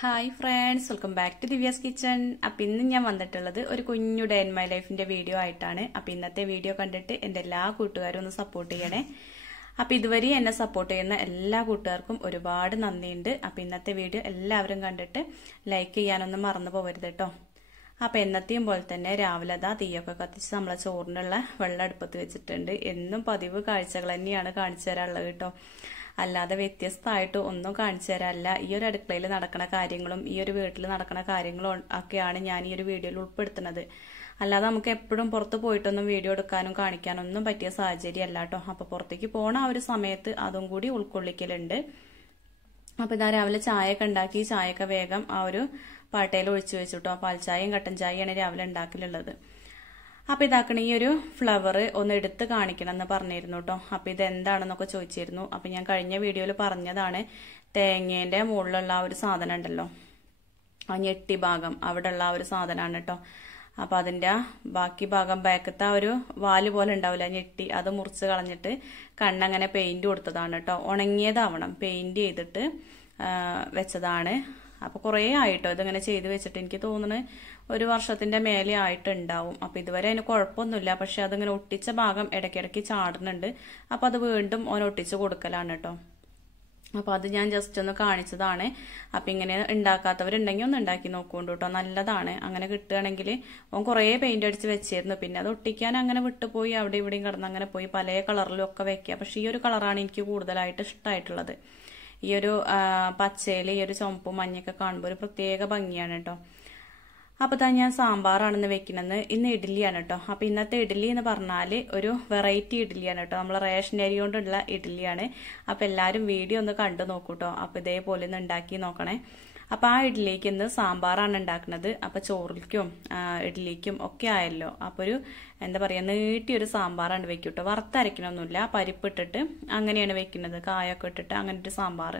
Hi friends, welcome back to Divya's kitchen. അപ്പം ഇന്ന് ഞാൻ വന്നിട്ടുള്ളത് ഒരു കുഞ്ഞു ഡേ ഇൻ മൈ ലൈഫിന്റെ വീഡിയോ ആയിട്ടാണ്. അപ്പം ഇന്നത്തെ വീഡിയോ കണ്ടിട്ട് എൻ്റെ എല്ലാ കൂട്ടുകാരും ഒന്ന് സപ്പോർട്ട് ചെയ്യണേ. അപ്പം ഇതുവരെ എന്നെ സപ്പോർട്ട് ചെയ്യുന്ന എല്ലാ കൂട്ടുകാർക്കും ഒരുപാട് നന്ദിയുണ്ട്. അപ്പം ഇന്നത്തെ വീഡിയോ എല്ലാവരും കണ്ടിട്ട് ലൈക്ക് ചെയ്യാനൊന്നും മറന്നു പോകരുത് കേട്ടോ. അപ്പം എന്നത്തെയും പോലെ തന്നെ രാവിലെ അതാ തീയൊക്കെ കത്തിച്ച് നമ്മളെ ചോറിനുള്ള വെള്ളം അടുപ്പത്ത് വെച്ചിട്ടുണ്ട്. എന്നും പതിവ് കാഴ്ചകൾ തന്നെയാണ് കാണിച്ചു തരാനുള്ളത് കേട്ടോ. അല്ലാതെ വ്യത്യസ്തമായിട്ട് ഒന്നും കാണിച്ചു തരാനല്ല. ഈ ഒരു അടുക്കളയിൽ നടക്കുന്ന കാര്യങ്ങളും ഈ ഒരു വീട്ടിൽ നടക്കുന്ന കാര്യങ്ങളും ഒക്കെയാണ് ഞാൻ ഈ ഒരു വീഡിയോയിൽ ഉൾപ്പെടുത്തുന്നത്. അല്ലാതെ നമുക്ക് എപ്പോഴും പുറത്ത് പോയിട്ടൊന്നും വീഡിയോ എടുക്കാനും കാണിക്കാനും ഒന്നും പറ്റിയ സാഹചര്യം അല്ല കേട്ടോ. അപ്പൊ പുറത്തേക്ക് പോണ ആ ഒരു സമയത്ത് അതും കൂടി ഉൾക്കൊള്ളിക്കലുണ്ട്. അപ്പൊ ഇതാ രാവിലെ ചായയൊക്കെ ഉണ്ടാക്കി ചായയൊക്കെ വേഗം ആ ഒരു പാട്ടയിൽ ഒഴിച്ചു വെച്ചു കേട്ടോ. പാൽച്ചായയും കട്ടൻ ചായയാണ് രാവിലെ ഉണ്ടാക്കലുള്ളത്. അപ്പൊ ഇതാക്കണ ഈ ഒരു ഫ്ലവർ ഒന്ന് എടുത്ത് കാണിക്കണം എന്ന് പറഞ്ഞിരുന്നു കേട്ടോ. അപ്പൊ ഇത് എന്താണെന്നൊക്കെ ചോദിച്ചിരുന്നു. അപ്പൊ ഞാൻ കഴിഞ്ഞ വീഡിയോയിൽ പറഞ്ഞതാണ്, തേങ്ങേന്റെ മുകളിലുള്ള ആ ഒരു സാധനം ഉണ്ടല്ലോ, ആ ഞെട്ടി ഭാഗം അവിടെ ഉള്ള ആ ഒരു സാധനമാണ് കേട്ടോ. അപ്പൊ അതിന്റെ ബാക്കി ഭാഗം ബാക്കത്തെ ആ ഒരു വാല് പോലെ ഉണ്ടാവില്ല ഞെട്ടി, അത് മുറിച്ച് കളഞ്ഞിട്ട് കണ്ണങ്ങനെ പെയിന്റ് കൊടുത്തതാണ് കേട്ടോ. ഉണങ്ങിയതാവണം, പെയിന്റ് ചെയ്തിട്ട് വെച്ചതാണ്. അപ്പൊ കുറെ ആയിട്ടോ ഇതിങ്ങനെ ചെയ്ത് വെച്ചിട്ട്. എനിക്ക് തോന്നുന്നു ഒരു വർഷത്തിന്റെ മേലെ ആയിട്ടുണ്ടാവും. അപ്പൊ ഇതുവരെ അതിന് കുഴപ്പമൊന്നുമില്ല. പക്ഷെ അതിങ്ങനെ ഒട്ടിച്ച ഭാഗം ഇടയ്ക്കിടയ്ക്ക് ചാടുന്നുണ്ട്. അപ്പൊ അത് വീണ്ടും ഓൻ ഒട്ടിച്ച് കൊടുക്കലാണ് കേട്ടോ. അപ്പൊ അത് ഞാൻ ജസ്റ്റ് ഒന്ന് കാണിച്ചതാണ്. അപ്പൊ ഇങ്ങനെ ഉണ്ടാക്കാത്തവരുണ്ടെങ്കിൽ ഒന്ന് ഉണ്ടാക്കി നോക്കൂണ്ട് കേട്ടോ, നല്ലതാണ്. അങ്ങനെ കിട്ടുകയാണെങ്കിൽ ഓൻ കുറെ പെയിന്റ് അടിച്ച് വെച്ചിരുന്നു. പിന്നെ അത് ഒട്ടിക്കാൻ അങ്ങനെ വിട്ടുപോയി, അവിടെ ഇവിടെയും കിടന്ന് അങ്ങനെ പോയി പല കളറിലും ഒക്കെ വെക്കുക. പക്ഷെ ഈ ഒരു കളറാണ് എനിക്ക് കൂടുതലായിട്ട് ഇഷ്ടമായിട്ടുള്ളത്. ഈ ഒരു പച്ചയില് ഈ ഒരു ചുമപ്പും മഞ്ഞയൊക്കെ കാണുമ്പോൾ ഒരു പ്രത്യേക ഭംഗിയാണ് കേട്ടോ. അപ്പൊ താ ഞാൻ സാമ്പാറാണെന്ന് വെക്കുന്നത്. ഇന്ന് ഇഡ്ഡലിയാണ് കേട്ടോ. അപ്പൊ ഇന്നത്തെ ഇഡ്ഡലി എന്ന് പറഞ്ഞാല് ഒരു വെറൈറ്റി ഇഡ്ഡലിയാണ് കേട്ടോ. നമ്മൾ റേഷൻ അരി കൊണ്ടുള്ള ഇഡ്ഡലിയാണ്. അപ്പൊ എല്ലാരും വീഡിയോ ഒന്ന് കണ്ടു നോക്കൂട്ടോ. അപ്പൊ ഇതേപോലെ ഒന്ന് ഉണ്ടാക്കി നോക്കണേ. അപ്പൊ ആ ഇഡ്ഡലിക്ക് ഇന്ന് സാമ്പാറാണ് ഉണ്ടാക്കുന്നത്. അപ്പൊ ചോറിലേക്കും ഇഡ്ഡലിക്കും ഒക്കെ ആയല്ലോ. അപ്പൊ ഒരു എന്താ പറയാ, നീട്ടിയൊരു സാമ്പാറാണ് വെക്കൂട്ടോ. വറുത്തരക്കണമൊന്നുമില്ല, പരിപ്പിട്ടിട്ട് അങ്ങനെയാണ് വെക്കുന്നത്. കായൊക്കെ ഇട്ടിട്ട് അങ്ങനെ ഒരു സാമ്പാർ,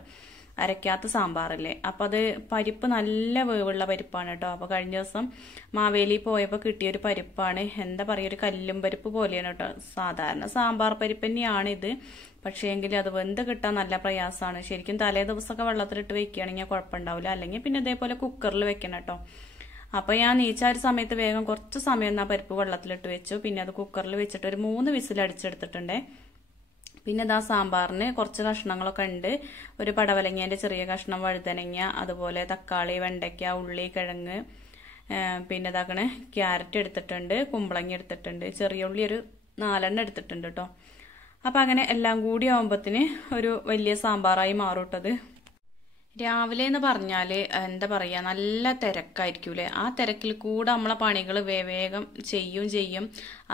അരക്കാത്ത സാമ്പാറല്ലേ. അപ്പൊ അത് പരിപ്പ് നല്ല വേവുള്ള പരിപ്പാണ് കേട്ടോ. അപ്പൊ കഴിഞ്ഞ ദിവസം മാവേലി പോയപ്പോ കിട്ടിയൊരു പരിപ്പാണ്. എന്താ പറയാ, ഒരു കല്ലും പരിപ്പ് പോലെയാണ് കേട്ടോ. സാധാരണ സാമ്പാർ പരിപ്പ് തന്നെയാണ് ഇത്. പക്ഷേ എങ്കിൽ അത് വെന്ത് കിട്ടാൻ നല്ല പ്രയാസമാണ്. ശരിക്കും തലേ ദിവസമൊക്കെ വെള്ളത്തിലിട്ട് വെക്കുകയാണെങ്കിൽ കുഴപ്പമുണ്ടാവില്ല. അല്ലെങ്കിൽ പിന്നെ ഇതേപോലെ കുക്കറിൽ വെക്കണം കേട്ടോ. അപ്പൊ ഞാൻ നീച്ച ഒരു സമയത്ത് വേഗം കുറച്ച് സമയം ആ പരിപ്പ് വെള്ളത്തിലിട്ട് വെച്ചു. പിന്നെ അത് കുക്കറിൽ വെച്ചിട്ട് ഒരു 3 വിസിൽ അടിച്ചെടുത്തിട്ടുണ്ടേ. പിന്നെ ഇതാ സാമ്പാറിന് കുറച്ച് കഷ്ണങ്ങളൊക്കെ ഉണ്ട്. ഒരു പടവലങ്ങേന്റെ ചെറിയ കഷ്ണം, വഴുതനങ്ങ, അതുപോലെ തക്കാളി, വെണ്ടയ്ക്ക, ഉള്ളി, കിഴങ്ങ്, പിന്നെ ഇതാക്കണേ ക്യാരറ്റ് എടുത്തിട്ടുണ്ട്, കുമ്പളങ്ങ എടുത്തിട്ടുണ്ട്, ചെറിയ ഉള്ളി ഒരു 4 എടുത്തിട്ടുണ്ട് കേട്ടോ. അപ്പൊ അങ്ങനെ എല്ലാം കൂടി ആവുമ്പത്തിന് ഒരു വലിയ സാമ്പാറായി മാറൂട്ടത്. രാവിലെ എന്ന് പറഞ്ഞാല് എന്താ പറയാ, നല്ല തിരക്കായിരിക്കൂലേ. ആ തിരക്കിൽ കൂടെ നമ്മളെ പണികൾ വേഗം ചെയ്യും.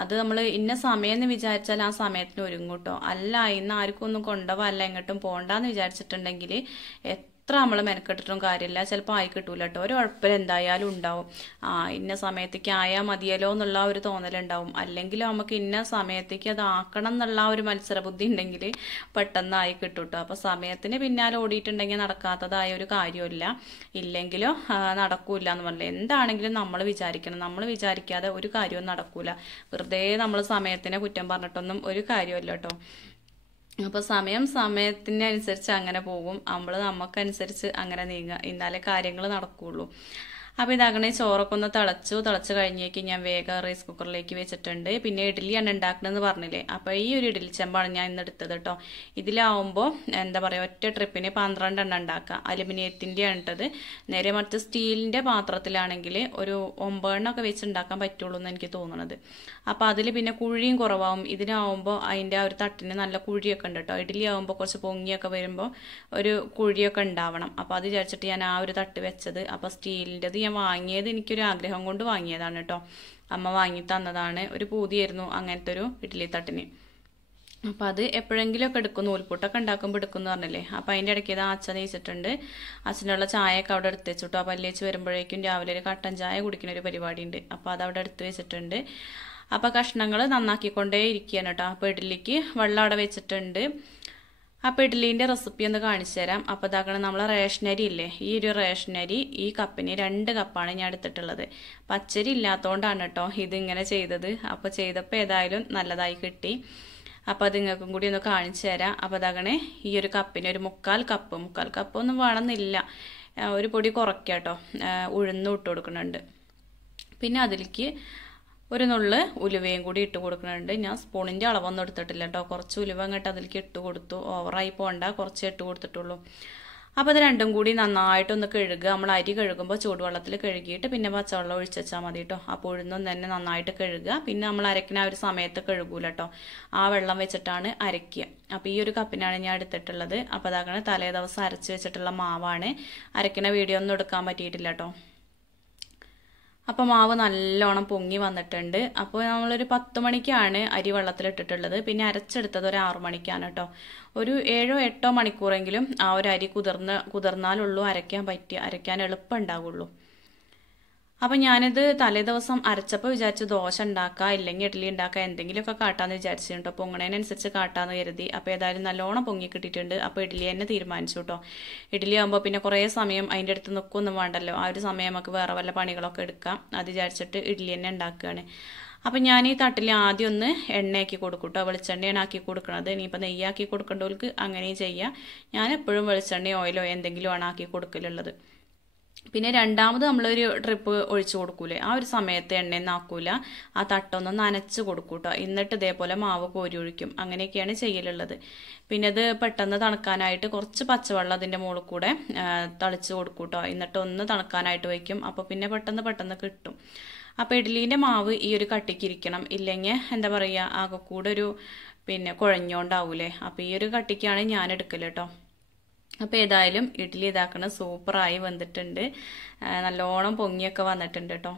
അത് നമ്മൾ ഇന്ന സമയം എന്ന് വിചാരിച്ചാൽ ആ സമയത്തിന് ഒരുങ്ങൂട്ടോ. അല്ല ഇന്ന് ആർക്കും ഒന്നും കൊണ്ടുപോകാല്ല, എങ്ങോട്ടും പോണ്ടെന്ന് വിചാരിച്ചിട്ടുണ്ടെങ്കിൽ എത്ര നമ്മൾ മെനക്കെട്ടിട്ടും കാര്യമില്ല, ചിലപ്പോൾ ആയി കിട്ടൂല കേട്ടോ. ഒരു ഉഴപ്പിൽ എന്തായാലും ഉണ്ടാവും. ഇന്ന സമയത്തേക്ക് ആയാൽ മതിയല്ലോ എന്നുള്ള ഒരു തോന്നലുണ്ടാവും. അല്ലെങ്കിലും നമുക്ക് ഇന്ന സമയത്തേക്ക് അത് ആക്കണം എന്നുള്ള ഒരു മത്സരബുദ്ധി ഉണ്ടെങ്കിൽ പെട്ടെന്ന് ആയി കിട്ടും കേട്ടോ. അപ്പൊ സമയത്തിന് പിന്നാലെ ഓടിയിട്ടുണ്ടെങ്കിൽ നടക്കാത്തതായ ഒരു കാര്യമില്ല, ഇല്ലെങ്കിലോ നടക്കൂല എന്ന് പറഞ്ഞില്ല. എന്താണെങ്കിലും നമ്മൾ വിചാരിക്കണം. നമ്മൾ വിചാരിക്കാതെ ഒരു കാര്യവും നടക്കൂല. വെറുതെ നമ്മൾ സമയത്തിനെ കുറ്റം പറഞ്ഞിട്ടൊന്നും ഒരു കാര്യമില്ല കേട്ടോ. അപ്പൊ സമയത്തിനനുസരിച്ച് അങ്ങനെ പോകും. നമുക്കനുസരിച്ച് അങ്ങനെ നീങ്ങുക, എന്നാലേ കാര്യങ്ങൾ നടക്കുള്ളൂ. അപ്പൊ ഇതാകണേ ചോറൊക്കെ ഒന്ന് തിളച്ച് കഴിഞ്ഞേക്ക് ഞാൻ വേഗം റൈസ് കുക്കറിലേക്ക് വെച്ചിട്ടുണ്ട്. പിന്നെ ഇഡ്ഡലിയാണ് ഉണ്ടാക്കണമെന്ന് പറഞ്ഞില്ലേ. അപ്പൊ ഈ ഒരു ഇഡ്ഡലി ചെമ്പാണ് ഞാൻ ഇന്ന് എടുത്തത് കേട്ടോ. ഇതിലാവുമ്പോ എന്താ പറയാ, ഒറ്റ ട്രിപ്പിന് 12 എണ്ണം ഉണ്ടാക്കാം. അലുമിനിയത്തിന്റെയാണ് ഇട്ടത്. നേരെ മറിച്ച് സ്റ്റീലിന്റെ പാത്രത്തിലാണെങ്കിൽ ഒരു 9 എണ്ണൊക്കെ വെച്ച് ഉണ്ടാക്കാൻ പറ്റുള്ളൂ എന്ന് എനിക്ക് തോന്നുന്നത്. അപ്പൊ അതിൽ പിന്നെ കുഴിയും കുറവാകും. ഇതിനാവുമ്പോൾ അതിന്റെ ആ ഒരു തട്ടിന് നല്ല കുഴിയൊക്കെ ഉണ്ട് കേട്ടോ. ഇഡ്ഡലി ആവുമ്പോൾ കുറച്ച് പൊങ്ങിയൊക്കെ വരുമ്പോൾ ഒരു കുഴിയൊക്കെ ഉണ്ടാവണം. അപ്പൊ അത് വിചാരിച്ചിട്ട് ഞാൻ ആ ഒരു തട്ട് വെച്ചത്. അപ്പൊ സ്റ്റീലിൻ്റെത് ഞാൻ വാങ്ങിയത് എനിക്കൊരു ആഗ്രഹം കൊണ്ട് വാങ്ങിയതാണ് കേട്ടോ. അമ്മ വാങ്ങി തന്നതാണ്. ഒരു പൂതിയായിരുന്നു അങ്ങനത്തെ ഒരു ഇഡ്ഡലി തട്ടിന്. അപ്പൊ അത് എപ്പോഴെങ്കിലും ഒക്കെ എടുക്കും, നൂൽപുട്ടൊക്കെ ഉണ്ടാക്കുമ്പോൾ എടുക്കും പറഞ്ഞില്ലേ. അപ്പൊ അതിന്റെ ഇടയ്ക്ക് അച്ഛൻ നീച്ചിട്ടുണ്ട്. അച്ഛനുള്ള ചായയൊക്കെ അവിടെ എടുത്ത് വെച്ചിട്ടോ. പല്ലേച്ച് വരുമ്പോഴേക്കും രാവിലെ ഒരു കട്ടൻ ചായ കുടിക്കുന്ന ഒരു പരിപാടി ഉണ്ട്. അപ്പൊ അത് അവിടെ എടുത്ത് വെച്ചിട്ടുണ്ട്. അപ്പൊ കഷ്ണങ്ങൾ നന്നാക്കിക്കൊണ്ടേ ഇരിക്കുകയാണ് കേട്ടോ. അപ്പൊ ഇഡ്ഡലിക്ക് വെള്ളം അവിടെ വെച്ചിട്ടുണ്ട്. അപ്പൊ ഇഡ്ഡലിന്റെ റെസിപ്പി ഒന്ന് കാണിച്ചു തരാം. അപ്പൊ ഇതാക്കണം, നമ്മളെ റേഷനരി ഇല്ലേ, ഈ ഒരു റേഷനരി ഈ കപ്പിന് 2 കപ്പാണ് ഞാൻ എടുത്തിട്ടുള്ളത്. പച്ചരി ഇല്ലാത്തോണ്ടാണ് കേട്ടോ ഇതിങ്ങനെ ചെയ്തത്. അപ്പൊ ചെയ്തപ്പോ ഏതായാലും നല്ലതായി കിട്ടി. അപ്പൊ അത് നിങ്ങൾക്കും കൂടി ഒന്ന് കാണിച്ചു തരാം. അപ്പൊ അതാകണേ ഈ ഒരു കപ്പിന് ഒരു 1/4 കപ്പ് ഒന്നും വേണമെന്നില്ല. ഒരു പൊടി കുറയ്ക്കുക കേട്ടോ. ഉഴുന്നും ഇട്ട് കൊടുക്കുന്നുണ്ട്. പിന്നെ അതിലേക്ക് ഒരു നുള്ള് ഉലുവയും കൂടി ഇട്ട് കൊടുക്കുന്നുണ്ട്. ഞാൻ സ്പൂണിൻ്റെ അളവൊന്നും എടുത്തിട്ടില്ല കേട്ടോ. കുറച്ച് ഉലുവ അങ്ങോട്ട് അതിലേക്ക് ഇട്ട് കൊടുത്തു. ഓവറായി പോകണ്ട, കുറച്ച് ഇട്ട് കൊടുത്തിട്ടുള്ളൂ. അപ്പോൾ അത് രണ്ടും കൂടി നന്നായിട്ടൊന്ന് കഴുകുക. നമ്മൾ അരി കഴുകുമ്പോൾ ചൂടുവെള്ളത്തിൽ കഴുകിയിട്ട് പിന്നെ പച്ചവെള്ളം ഒഴിച്ച് വെച്ചാൽ മതി കേട്ടോ. അപ്പോൾ ഉഴുന്നും തന്നെ നന്നായിട്ട് കഴുകുക. പിന്നെ നമ്മൾ അരയ്ക്കുന്ന ആ ഒരു സമയത്ത് കഴുകൂല കേട്ടോ. ആ വെള്ളം വെച്ചിട്ടാണ് അരയ്ക്കുക. അപ്പോൾ ഈ ഒരു കപ്പിനാണ് ഞാൻ എടുത്തിട്ടുള്ളത്. അപ്പോൾ അതാകണ തലേ ദിവസം അരച്ച് വെച്ചിട്ടുള്ള മാവാണ്. അരയ്ക്കുന്ന വീഡിയോ ഒന്നും എടുക്കാൻ പറ്റിയിട്ടില്ല കേട്ടോ. അപ്പോൾ മാവ് നല്ലോണം പൊങ്ങി വന്നിട്ടുണ്ട്. അപ്പോൾ നമ്മളൊരു 10 മണിക്കാണ് അരി വെള്ളത്തിലിട്ടിട്ടുള്ളത്. പിന്നെ അരച്ചെടുത്തത് ഒരു 6 മണിക്കാണ് കേട്ടോ. ഒരു 7-8 മണിക്കൂറെങ്കിലും ആ ഒരു അരി കുതിർന്നാലുള്ളൂ അരയ്ക്കാൻ എളുപ്പം ഉണ്ടാവുള്ളൂ. അപ്പം ഞാനിത് തലേ ദിവസം അരച്ചപ്പോൾ വിചാരിച്ചു ദോശ ഉണ്ടാക്കുക, ഇല്ലെങ്കിൽ ഇഡ്ഡലി ഉണ്ടാക്കുക, എന്തെങ്കിലുമൊക്കെ കാട്ടാന്ന് വിചാരിച്ചിട്ടുണ്ട്. പൊങ്ങണതിനനുസരിച്ച് കാട്ടാന്ന് കരുതി. അപ്പോൾ ഏതായാലും നല്ലോണം പൊങ്ങി കിട്ടിയിട്ടുണ്ട്. അപ്പോൾ ഇഡ്ഡലി തന്നെ തീരുമാനിച്ചു കേട്ടോ. ഇഡ്ഡലി ആകുമ്പോൾ പിന്നെ കുറേ സമയം അതിൻ്റെ അടുത്ത് നിൽക്കൊന്നും വേണ്ടല്ലോ. ആ ഒരു സമയം നമുക്ക് വേറെ വല്ല പണികളൊക്കെ എടുക്കാം. അത് വിചാരിച്ചിട്ട് ഇഡ്ഡലി തന്നെ ഉണ്ടാക്കുകയാണ്. അപ്പം ഞാൻ ഈ തട്ടിൽ ആദ്യം ഒന്ന് എണ്ണയാക്കി കൊടുക്കും കേട്ടോ. വെളിച്ചെണ്ണയാണ് ആക്കി കൊടുക്കുന്നത്. ഇനിയിപ്പോൾ നെയ്യാക്കി കൊടുക്കേണ്ടവർക്ക് അങ്ങനെയും ചെയ്യാം. ഞാൻ എപ്പോഴും വെളിച്ചെണ്ണയോ ഓയിലോ എന്തെങ്കിലും ആണ് ആക്കി കൊടുക്കലുള്ളത്. പിന്നെ രണ്ടാമത് നമ്മളൊരു ട്രിപ്പ് ഒഴിച്ചു കൊടുക്കൂലേ, ആ ഒരു സമയത്ത് എണ്ണയൊന്നും ആക്കൂല. ആ തട്ടൊന്ന് നനച്ച് കൊടുക്കും കേട്ടോ. എന്നിട്ട് ഇതേപോലെ മാവ് കോരി ഒഴിക്കും. അങ്ങനെയൊക്കെയാണ് ചെയ്യലുള്ളത്. പിന്നെ ഇത് പെട്ടെന്ന് തണുക്കാനായിട്ട് കുറച്ച് പച്ചവെള്ളം അതിൻ്റെ മുകളിൽ കൂടെ തളിച്ച് കൊടുക്കും കേട്ടോ. എന്നിട്ട് ഒന്ന് തണുക്കാനായിട്ട് വയ്ക്കും. അപ്പോൾ പിന്നെ പെട്ടെന്ന് കിട്ടും. അപ്പോൾ ഇഡ്ഡലീൻ്റെ മാവ് ഈ ഒരു കട്ടിക്കിരിക്കണം. ഇല്ലെങ്കിൽ എന്താ പറയുക, ആകെ കൂടെ ഒരു കുഴഞ്ഞോണ്ടാവൂലേ. അപ്പോൾ ഈ ഒരു കട്ടിക്കാണ് ഞാൻ എടുക്കൽ കേട്ടോ. അപ്പോൾ ഏതായാലും ഇഡ്ഡലി ഇതാക്കണ സൂപ്പറായി വന്നിട്ടുണ്ട്. നല്ലോണം പൊങ്ങിയൊക്കെ വന്നിട്ടുണ്ട് കേട്ടോ.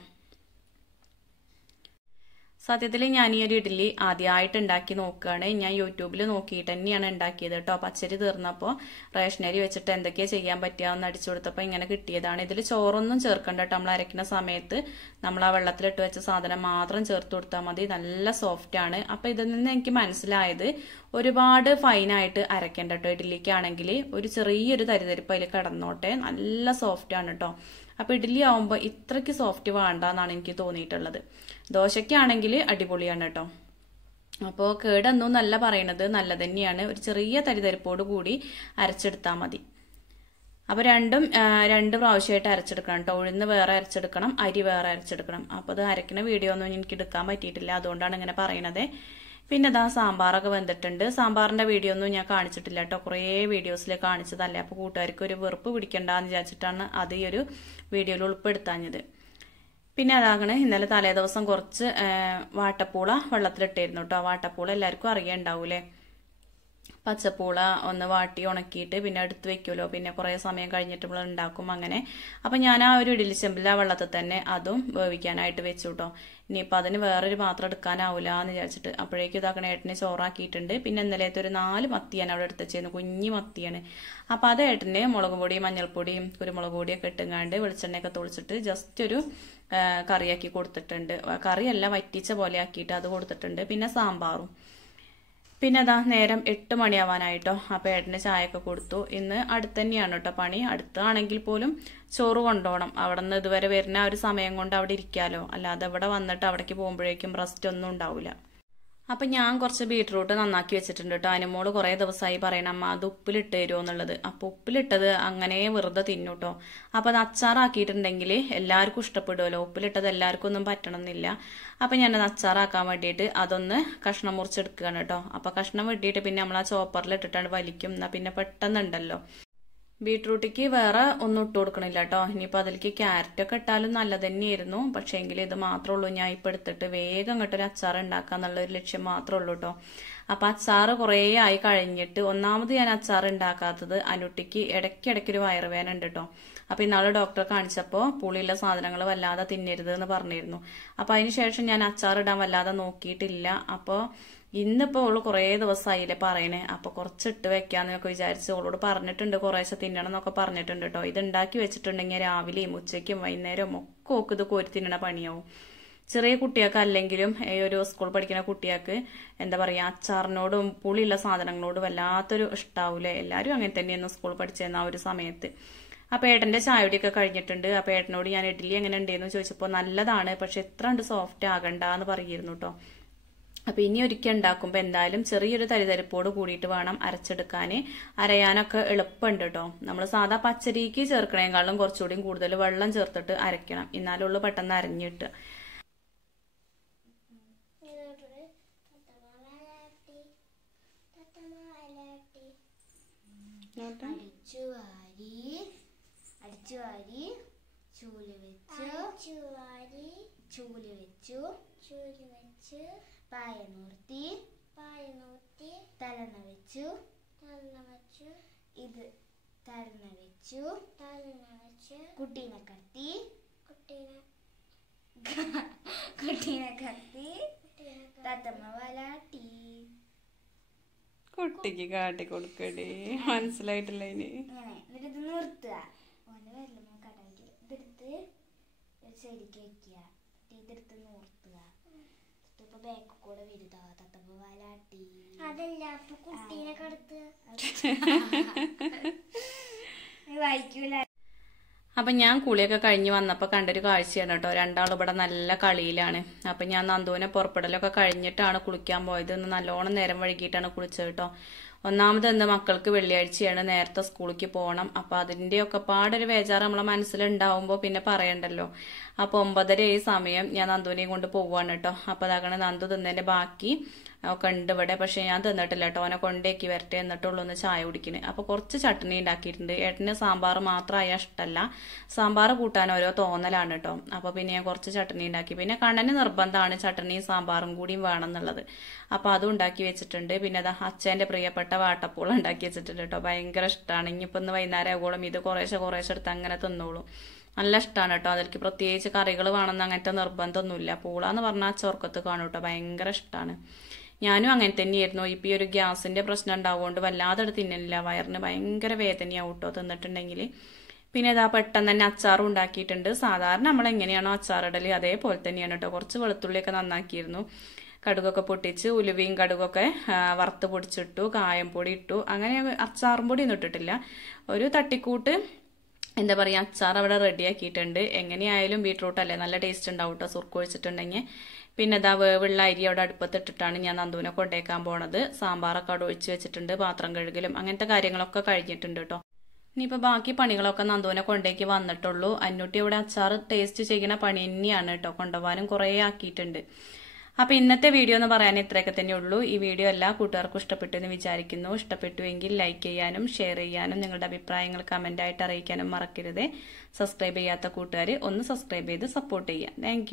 സത്യത്തിൽ ഞാൻ ഈ ഒരു ഇഡ്ഡലി ആദ്യമായിട്ട് ഉണ്ടാക്കി നോക്കുകയാണ്. ഞാൻ യൂട്യൂബിൽ നോക്കിയിട്ട് തന്നെയാണ് ഉണ്ടാക്കിയത് കേട്ടോ. പച്ചരി തീർന്നപ്പോൾ റേഷനരി വെച്ചിട്ട് എന്തൊക്കെയാണ് ചെയ്യാൻ പറ്റുക അടിച്ചു കൊടുത്തപ്പോൾ ഇങ്ങനെ കിട്ടിയതാണ്. ഇതിൽ ചോറൊന്നും ചേർക്കണ്ട കേട്ടോ. നമ്മൾ അരയ്ക്കുന്ന സമയത്ത് നമ്മൾ ആ വെള്ളത്തിലിട്ട് വെച്ച സാധനം മാത്രം ചേർത്ത് കൊടുത്താൽ മതി. നല്ല സോഫ്റ്റ് ആണ്. അപ്പോൾ ഇതിൽ നിന്ന് എനിക്ക് മനസ്സിലായത് ഒരുപാട് ഫൈനായിട്ട് അരയ്ക്കണ്ട കേട്ടോ. ഇഡ്ഡലിക്കാണെങ്കിൽ ഒരു ചെറിയൊരു തരിതരിപ്പ് അതിൽ കിടന്നോട്ടെ. നല്ല സോഫ്റ്റ് ആണ് കേട്ടോ. അപ്പോൾ ഇഡ്ഡലി ആവുമ്പോൾ ഇത്രയ്ക്ക് സോഫ്റ്റ് വേണ്ടെന്നാണ് എനിക്ക് തോന്നിയിട്ടുള്ളത്. ദോശയ്ക്കാണെങ്കിൽ അടിപൊളിയാണ് കേട്ടോ. അപ്പോൾ കേടൊന്നും നല്ല പറയണത് നല്ലത് തന്നെയാണ്. ഒരു ചെറിയ തരിതരിപ്പോട് കൂടി അരച്ചെടുത്താൽ മതി. അപ്പോൾ രണ്ട് പ്രാവശ്യമായിട്ട് അരച്ചെടുക്കണം കേട്ടോ. ഉഴുന്ന് വേറെ അരച്ചെടുക്കണം, അരി വേറെ അരച്ചെടുക്കണം. അപ്പോൾ അത് അരയ്ക്കുന്ന വീഡിയോ ഒന്നും എനിക്ക് എടുക്കാൻ പറ്റിയിട്ടില്ല. അതുകൊണ്ടാണ് ഇങ്ങനെ പറയണത്. പിന്നെ ഇതാ സാമ്പാറൊക്കെ വെന്തിട്ടുണ്ട്. സാമ്പാറിന്റെ വീഡിയോ ഒന്നും ഞാൻ കാണിച്ചിട്ടില്ല കേട്ടോ. കുറേ വീഡിയോസിൽ കാണിച്ചതല്ലേ. അപ്പോൾ കൂട്ടുകാർക്ക് ഒരു വെറുപ്പ് പിടിക്കണ്ടെന്ന് വിചാരിച്ചിട്ടാണ് അത് ഈ ഒരു വീഡിയോയിൽ ഉൾപ്പെടുത്താഞ്ഞത്. പിന്നെ അതാകണേ ഇന്നലെ തലേ ദിവസം കുറച്ച് വാട്ടപ്പൂള വെള്ളത്തിലിട്ടായിരുന്നു കേട്ടോ. വാട്ടപ്പൂള എല്ലാവർക്കും അറിയാണ്ടാവൂലേ. പച്ചപ്പൂള ഒന്ന് വാട്ടി ഉണക്കിയിട്ട് പിന്നെ എടുത്ത് വെക്കുമല്ലോ. പിന്നെ കുറേ സമയം കഴിഞ്ഞിട്ട് നമ്മൾ ഉണ്ടാക്കും അങ്ങനെ. അപ്പം ഞാൻ ആ ഒരു ഇഡ്ഡലി ചെമ്പിൽ ആ വെള്ളത്തിൽ തന്നെ അതും വേവിക്കാനായിട്ട് വെച്ചു കേട്ടോ. ഇനിയിപ്പോൾ അതിന് വേറൊരു പാത്രം എടുക്കാനാവില്ല എന്ന് വിചാരിച്ചിട്ട്. അപ്പോഴേക്കും ഇതാക്കണ ഏട്ടനെ ചോറാക്കിയിട്ടുണ്ട്. പിന്നെ ഇന്നലത്തെ ഒരു 4 മത്തിയാണ് അവിടെ എടുത്ത് വെച്ചിരുന്നു. കുഞ്ഞി മത്തിയാണ്. അപ്പോൾ അത് ഏട്ടന് മുളക് പൊടിയും മഞ്ഞൾപ്പൊടിയും കുരുമുളക് പൊടിയൊക്കെ ഇട്ടുങ്ങാണ്ട് വെളിച്ചെണ്ണയൊക്കെ തൊളിച്ചിട്ട് ജസ്റ്റ് ഒരു കറിയാക്കി കൊടുത്തിട്ടുണ്ട്. കറിയല്ല, വറ്റിച്ച പോലെ ആക്കിയിട്ട് അത് കൊടുത്തിട്ടുണ്ട്. പിന്നെ സാമ്പാറും. പിന്നെ അതാ നേരം 8 മണിയാവാനായിട്ടോ. അപ്പോൾ ഏട്ടന് ചായയൊക്കെ കൊടുത്തു. ഇന്ന് അടുത്ത് തന്നെയാണ് കേട്ടോ പണി. അടുത്താണെങ്കിൽ പോലും ചോറ് കൊണ്ടുപോകണം. അവിടെ നിന്ന് ഇതുവരെ വരുന്ന ആ ഒരു സമയം കൊണ്ട് അവിടെ ഇരിക്കാമല്ലോ. അല്ലാതെ ഇവിടെ വന്നിട്ട് അവിടേക്ക് പോകുമ്പോഴേക്കും റെസ്റ്റ് ഒന്നും ഉണ്ടാവില്ല. അപ്പം ഞാൻ കുറച്ച് ബീട്രൂട്ട് നന്നാക്കി വെച്ചിട്ടുണ്ട് കേട്ടോ. അനുമോള് കുറേ ദിവസമായി പറയണം അമ്മ അത് ഉപ്പിലിട്ട് തരുമോ എന്നുള്ളത്. അപ്പോൾ ഉപ്പിലിട്ടത് അങ്ങനെ വെറുതെ തിന്നു കേട്ടോ. അപ്പോൾ അത് അച്ചാറാക്കിയിട്ടുണ്ടെങ്കിൽ എല്ലാവർക്കും ഇഷ്ടപ്പെടുമല്ലോ. ഉപ്പിലിട്ടത് എല്ലാവർക്കും ഒന്നും പറ്റണമെന്നില്ല. അപ്പം ഞാനത് അച്ചാറാക്കാൻ വേണ്ടിയിട്ട് അതൊന്ന് കഷ്ണം മുറിച്ചെടുക്കുകയാണ് കേട്ടോ. അപ്പോൾ കഷ്ണം വെട്ടിയിട്ട് പിന്നെ നമ്മൾ ആ ചോപ്പറിൽ ഇട്ടിട്ടാണ് വലിക്കും. എന്നാൽ പിന്നെ പെട്ടെന്നുണ്ടല്ലോ. ബീട്രൂട്ടിക്ക് വേറെ ഒന്നും ഇട്ട് കൊടുക്കണില്ല കേട്ടോ. ഇനിയിപ്പോൾ അതിലേക്ക് ക്യാരറ്റൊക്കെ ഇട്ടാലും നല്ലത് തന്നെയായിരുന്നു. പക്ഷേ എങ്കിൽ ഇത് മാത്രമേ ഉള്ളൂ ഞാൻ ഇപ്പോൾ എടുത്തിട്ട് വേഗം അങ്ങോട്ടൊരു അച്ചാർ ഉണ്ടാക്കുക എന്നുള്ളൊരു ലക്ഷ്യം മാത്രമേ ഉള്ളൂ കേട്ടോ. അപ്പം അച്ചാർ കുറേ ആയി കഴിഞ്ഞിട്ട് ഒന്നാമത് ഞാൻ അച്ചാർ ഉണ്ടാക്കാത്തത് അനുട്ടിക്ക് ഇടയ്ക്കിടയ്ക്കൊരു വയറുവേദന ഉണ്ട് കേട്ടോ. അപ്പം ഇന്നാൾ ഡോക്ടറെ കാണിച്ചപ്പോൾ പുളിയുള്ള സാധനങ്ങൾ വല്ലാതെ തിന്നരുത് എന്ന് പറഞ്ഞിരുന്നു. അപ്പം അതിന് ശേഷം ഞാൻ അച്ചാർ ഇടാൻ വല്ലാതെ നോക്കിയിട്ടില്ല. അപ്പോൾ ഇന്നിപ്പോൾ അവള് കുറേ ദിവസമായില്ലേ പറയണേ. അപ്പോൾ കുറച്ചിട്ട് വെക്കാന്നൊക്കെ വിചാരിച്ച് അവളോട് പറഞ്ഞിട്ടുണ്ട്. കുറേശ്ശെ തിന്നണം എന്നൊക്കെ പറഞ്ഞിട്ടുണ്ട് കേട്ടോ. ഇത് ഉണ്ടാക്കി വെച്ചിട്ടുണ്ടെങ്കിൽ രാവിലെയും ഉച്ചയ്ക്കും വൈകുന്നേരവും ഒക്കെ ഇത് കോരി തിന്നണ പണിയാവും. ചെറിയ കുട്ടികൾക്ക് അല്ലെങ്കിലും ഒരു സ്കൂൾ പഠിക്കുന്ന കുട്ടികൾക്ക് എന്താ പറയുക അച്ചാറിനോടും പുളിയുള്ള സാധനങ്ങളോടും വല്ലാത്തൊരു ഇഷ്ടാവൂലേ. എല്ലാവരും അങ്ങനെ തന്നെയായിരുന്നു സ്കൂൾ പഠിച്ചിരുന്ന ആ ഒരു സമയത്ത്. അപ്പോൾ ഏട്ടൻ്റെ ചായയുടെയൊക്കെ കഴിഞ്ഞിട്ടുണ്ട്. അപ്പോൾ ഏട്ടനോട് ഞാൻ ഇഡ്ഡലി എങ്ങനെ ഉണ്ടെന്ന് ചോദിച്ചപ്പോൾ നല്ലതാണ്, പക്ഷെ എത്ര കണ്ട് സോഫ്റ്റ് ആകണ്ട എന്ന് പറയുന്നു കേട്ടോ. അപ്പൊ ഇനി ഒരിക്കൽ ഉണ്ടാക്കുമ്പോൾ എന്തായാലും ചെറിയൊരു തരിതരിപ്പോട് കൂടിയിട്ട് വേണം അരച്ചെടുക്കാന്. അരയാനൊക്കെ എളുപ്പമുണ്ട് കേട്ടോ. നമ്മൾ സാധാ പച്ചരിക്ക് ചേർക്കണേക്കാളും കുറച്ചുകൂടി കൂടുതൽ വെള്ളം ചേർത്തിട്ട് അരയ്ക്കണം, എന്നാലുള്ളൂ പെട്ടെന്ന് അരഞ്ഞിട്ട്. തലന വെച്ചു ഇത് തലന വെച്ചു കുട്ടീനെ കത്തി തത്തമ്മ വലാട്ടി. കുട്ടിക്ക് കാട്ടി കൊടുക്കടേ, മനസ്സിലായിട്ടില്ല ഇനി. എന്നിട്ട് ഇത് നിർത്തുക, ഓന്റെ വരലും കടാക്കി ഇതെടുത്ത് ശരിക്ക് വെക്കുക, ഇതെടുത്ത് നിർത്തുക. ഇപ്പൊ ബാക്ക് കൂടെ വരുതാ തത്തമ്മ വലാട്ടി. അതല്ല കുട്ടീനെ കടത്തുക വായിക്കൂല. അപ്പൊ ഞാൻ കുളിയൊക്കെ കഴിഞ്ഞ് വന്നപ്പോ കണ്ടൊരു കാഴ്ചയാണ് കേട്ടോ. രണ്ടാളും ഇവിടെ നല്ല കളിയിലാണ്. അപ്പൊ ഞാൻ നന്ദുവിനെ പുറപ്പെടലൊക്കെ കഴിഞ്ഞിട്ടാണ് കുളിക്കാൻ പോയത്. ഇന്ന് നല്ലോണം നേരം വൈകിട്ടാണ് കുളിച്ചത് കേട്ടോ. ഒന്നാമത് ഇന്ന് മക്കൾക്ക് വെള്ളിയാഴ്ചയാണ്, നേരത്തെ സ്കൂളിലേക്ക് പോകണം. അപ്പൊ അതിന്റെയൊക്കെ പാടൊരു വേജാറ് നമ്മളെ മനസ്സിലുണ്ടാവുമ്പോ പിന്നെ പറയണ്ടല്ലോ. അപ്പൊ 9:30 സമയം ഞാൻ നന്ദുവിനെയും കൊണ്ട് പോവാണ് കേട്ടോ. അപ്പൊ അതാകണം നന്ദു തിന്നതിന്റെ ബാക്കി ഒക്കെ ഉണ്ട് ഇവിടെ. പക്ഷെ ഞാൻ തിന്നിട്ടില്ല കേട്ടോ. അവനെ കൊണ്ടേക്ക് വരട്ടെ എന്നിട്ടുള്ളൂ ഒന്ന് ചായ കുടിക്കുന്നത്. അപ്പൊ കുറച്ച് ചട്നി ഉണ്ടാക്കിയിട്ടുണ്ട്. ഏട്ടന് സാമ്പാർ മാത്രമായ ഇഷ്ടമല്ല, സാമ്പാർ കൂട്ടാൻ ഓരോ തോന്നലാണ് കേട്ടോ. അപ്പൊ പിന്നെ ഞാൻ കുറച്ച് ചട്നി ഉണ്ടാക്കി. പിന്നെ കണ്ണന് നിർബന്ധമാണ് ചട്നിയും സാമ്പാറും കൂടിയും വേണം എന്നുള്ളത്. അപ്പൊ അതും ഉണ്ടാക്കി വെച്ചിട്ടുണ്ട്. പിന്നെ അത് അച്ഛന്റെ പ്രിയപ്പെട്ട വാട്ടപ്പൂള ഉണ്ടാക്കി വെച്ചിട്ടുണ്ട് കേട്ടോ. ഭയങ്കര ഇഷ്ടമാണ്. ഇനിയിപ്പോ ഇന്ന് വൈകുന്നേരം ആകോളം ഇത് കുറേശ്ശെ എടുത്ത് അങ്ങനെ തിന്നോളൂ. നല്ല ഇഷ്ടമാണ് കേട്ടോ. അതിലേക്ക് പ്രത്യേകിച്ച് കറികൾ വേണമെന്ന് അങ്ങനത്തെ നിർബന്ധമൊന്നുമില്ല. പൂള എന്ന് പറഞ്ഞാൽ ചോർക്കത്ത് കാണും കേട്ടോ. ഭയങ്കര ഇഷ്ടമാണ്. ഞാനും അങ്ങനെ തന്നെയായിരുന്നു. ഇപ്പൊ ഈ ഒരു ഗ്യാസിന്റെ പ്രശ്നം ഉണ്ടാവുകൊണ്ട് വല്ലാതെ തിന്നില്ല. വയറിന് ഭയങ്കര വേദനയാവും കേട്ടോ തിന്നിട്ടുണ്ടെങ്കിൽ. പിന്നെ ഇതാ പെട്ടെന്ന് തന്നെ അച്ചാറും ഉണ്ടാക്കിയിട്ടുണ്ട്. സാധാരണ നമ്മൾ എങ്ങനെയാണോ അച്ചാറിടല് അതേപോലെ തന്നെയാണ് കേട്ടോ. കുറച്ച് വെളുത്തുള്ളിയൊക്കെ നന്നാക്കിയിരുന്നു. കടുകൊക്കെ പൊട്ടിച്ച് ഉലുവയും കടുകൊക്കെ വറുത്ത് പൊടിച്ചിട്ടു, കായം പൊടി ഇട്ടു. അങ്ങനെ അച്ചാറും പൊടി ഒന്നും ഇട്ടിട്ടില്ല. ഒരു തട്ടിക്കൂട്ട് എന്താ പറയുക അച്ചാർ അവിടെ റെഡിയാക്കിയിട്ടുണ്ട്. എങ്ങനെയായാലും ബീട്രൂട്ട് അല്ലേ, നല്ല ടേസ്റ്റ് ഉണ്ടാവും കേട്ടോ സുർക്ക് ഒഴിച്ചിട്ടുണ്ടെങ്കിൽ. പിന്നെ ഇതാ വേവുള്ള അരി അവിടെ അടുപ്പത്തിട്ടിട്ടാണ് ഞാൻ നന്ദുവിനെ കൊണ്ടേക്കാൻ പോണത്. സാമ്പാറൊക്കെ അവിടെ ഒഴിച്ച് വെച്ചിട്ടുണ്ട്. പാത്രം കഴുകലും അങ്ങനത്തെ കാര്യങ്ങളൊക്കെ കഴിഞ്ഞിട്ടുണ്ട് കേട്ടോ. ഇനിയിപ്പോൾ ബാക്കി പണികളൊക്കെ നന്ദുവിനെ കൊണ്ടേക്ക് വന്നിട്ടുള്ളൂ. അന്നൂട്ടി ഇവിടെ അച്ചാർ ടേസ്റ്റ് ചെയ്യുന്ന പണി തന്നെയാണ് കേട്ടോ. കൊണ്ടുപോകാനും കുറേ ആക്കിയിട്ടുണ്ട്. അപ്പൊ ഇന്നത്തെ വീഡിയോ എന്ന് പറയാൻ ഇത്രയൊക്കെ തന്നെ ഉള്ളൂ. ഈ വീഡിയോ എല്ലാ കൂട്ടുകാർക്കും ഇഷ്ടപ്പെട്ടു എന്ന് വിചാരിക്കുന്നു. ഇഷ്ടപ്പെട്ടുവെങ്കിൽ ലൈക്ക് ചെയ്യാനും ഷെയർ ചെയ്യാനും നിങ്ങളുടെ അഭിപ്രായങ്ങൾ കമന്റ് ആയിട്ട് അറിയിക്കാനും മറക്കരുത്. സബ്സ്ക്രൈബ് ചെയ്യാത്ത കൂട്ടുകാർ ഒന്ന് സബ്സ്ക്രൈബ് ചെയ്ത് സപ്പോർട്ട് ചെയ്യാം. Thank you.